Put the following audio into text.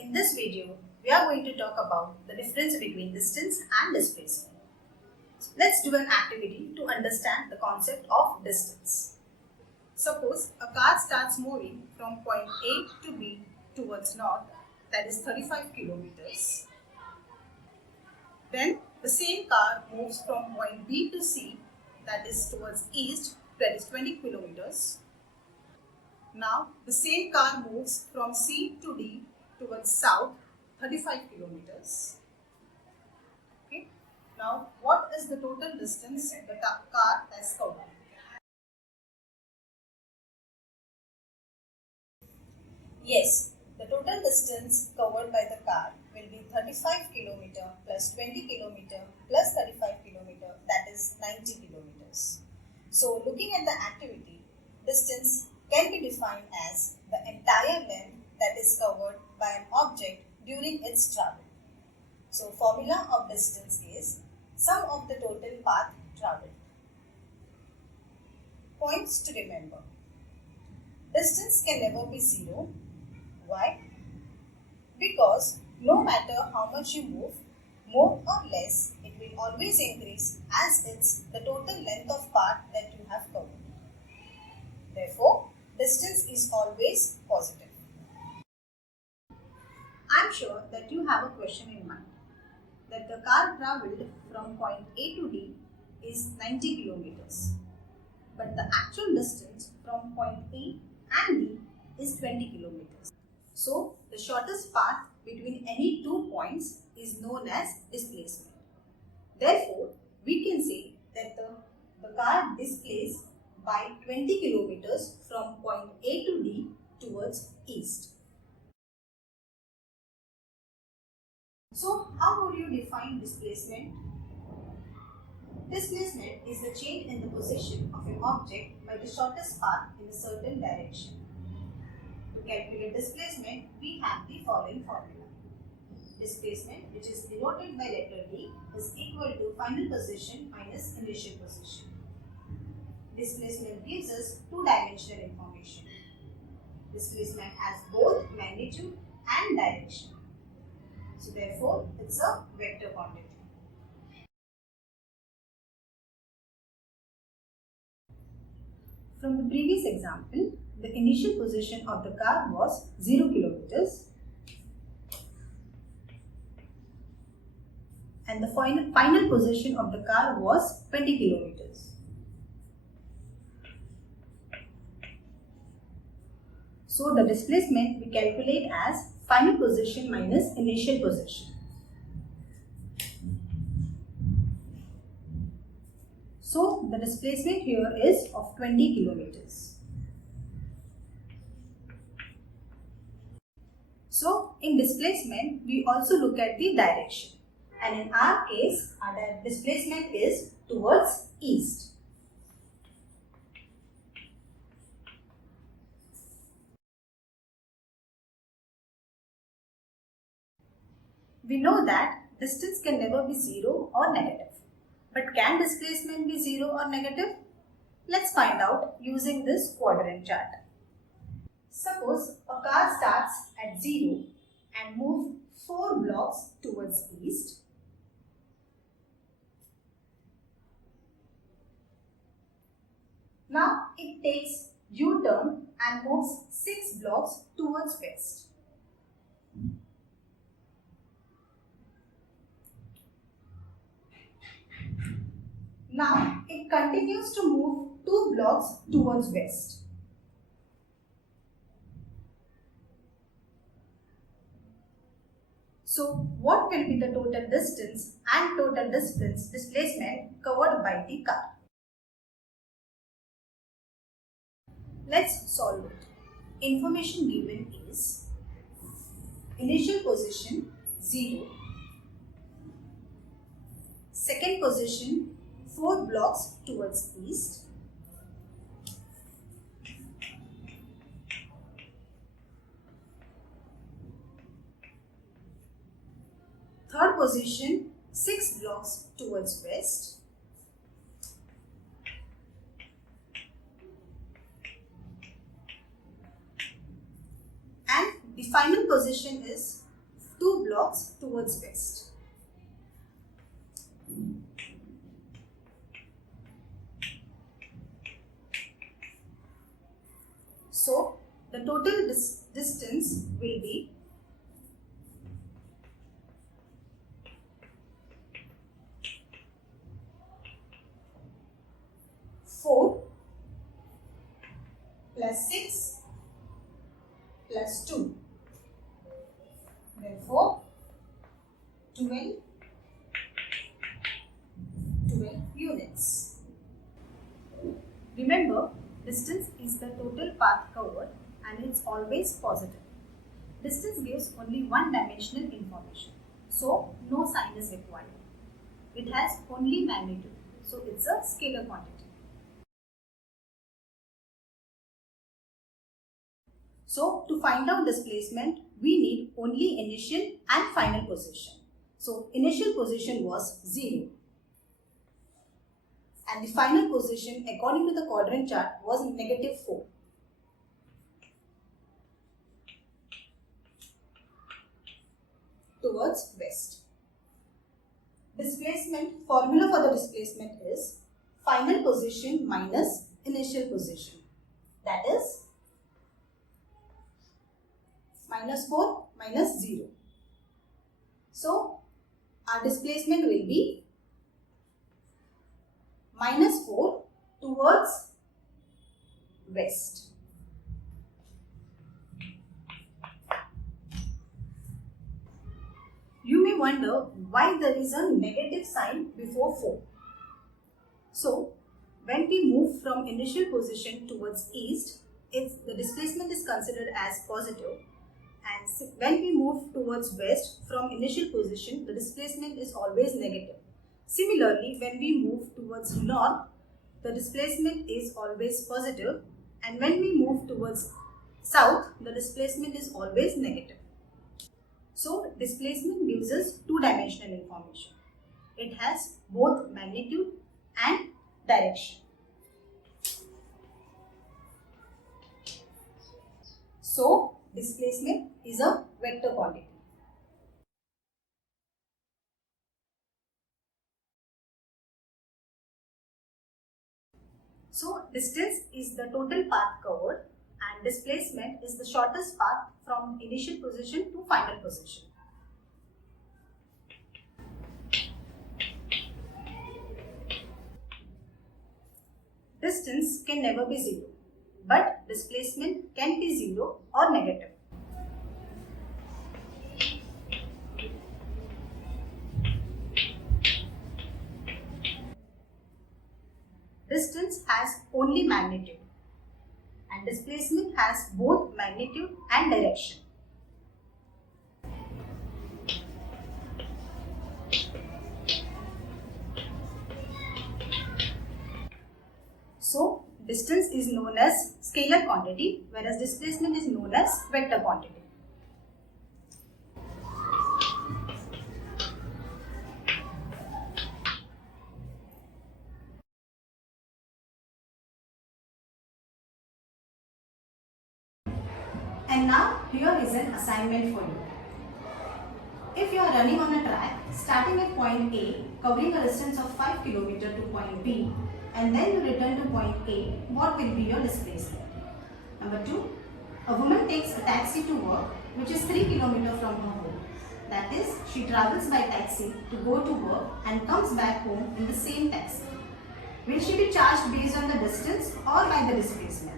In this video, we are going to talk about the difference between distance and displacement. Let's do an activity to understand the concept of distance. Suppose a car starts moving from point A to B towards north, that is 35 kilometers. Then the same car moves from point B to C, that is towards east, that is 20 kilometers. Now the same car moves from C to D towards south, 35 kilometers. Okay. Now what is the total distance the car has covered? Yes, the total distance covered by the car will be 35 kilometer plus 20 kilometer plus 35 kilometer, that is 90 kilometers. So looking at the activity, distance can be defined as the entire length that is covered by an object during its travel. So formula of distance is sum of the total path traveled. Points to remember. Distance can never be zero. Why? Because no matter how much you move, more or less, it will always increase as it's the total length of path that you have covered. Therefore, distance is always positive. I am sure that you have a question in mind, that the car travelled from point A to D is 90 kilometers, but the actual distance from point A and D is 20 kilometers. So, the shortest path between any 2 points is known as displacement. Therefore, we can say that the car displaced by 20 kilometers from point A to D towards east. So, how would you define displacement? Displacement is the change in the position of an object by the shortest path in a certain direction. To calculate displacement, we have the following formula. Displacement, which is denoted by letter D, is equal to final position minus initial position. Displacement gives us two-dimensional information. Displacement has both magnitude and direction. So therefore, it's a vector quantity. From the previous example, the initial position of the car was 0 kilometers and the final position of the car was 20 kilometers. So the displacement we calculate as final position minus initial position. So the displacement here is of 20 kilometers. So in displacement, we also look at the direction. And in our case, our displacement is towards east. We know that distance can never be zero or negative. But can displacement be zero or negative? Let's find out using this quadrant chart. Suppose a car starts at 0 and moves 4 blocks towards east. Now it takes U-turn and moves 6 blocks towards west. Now it continues to move 2 blocks towards west. So what will be the total distance and total displacement covered by the car? Let's solve it. Information given is initial position 0, second position 4 blocks towards east, third position 6 blocks towards west, and the final position is 2 blocks towards west. So the total distance will be 4 plus 6 plus 2. Therefore, 12 units. Remember, distance is the total path covered and it's always positive. Distance gives only one-dimensional information, so no sign is required. It has only magnitude, so it's a scalar quantity. So to find out displacement, we need only initial and final position. So initial position was 0 and the final position according to the quadrant chart was -4. Towards west. Displacement, formula for the displacement is final position minus initial position. That is -4 minus 0. So our displacement will be -4 towards west. You may wonder why there is a negative sign before 4. So when we move from initial position towards east, the displacement is considered as positive. And when we move towards west from initial position, the displacement is always negative. Similarly, when we move towards north, the displacement is always positive, and when we move towards south, the displacement is always negative. So, displacement gives us two-dimensional information. It has both magnitude and direction. So, displacement is a vector quantity. So, distance is the total path covered and displacement is the shortest path from initial position to final position. Distance can never be 0, but displacement can be 0 or negative. Distance has only magnitude and displacement has both magnitude and direction. So, distance is known as scalar quantity, whereas displacement is known as vector quantity. And now here is an assignment for you. If you are running on a track starting at point A, covering a distance of 5 km to point B, and then you return to point A, what will be your displacement? Number 2, a woman takes a taxi to work which is 3 km from her home. That is, she travels by taxi to go to work and comes back home in the same taxi. Will she be charged based on the distance or by the displacement?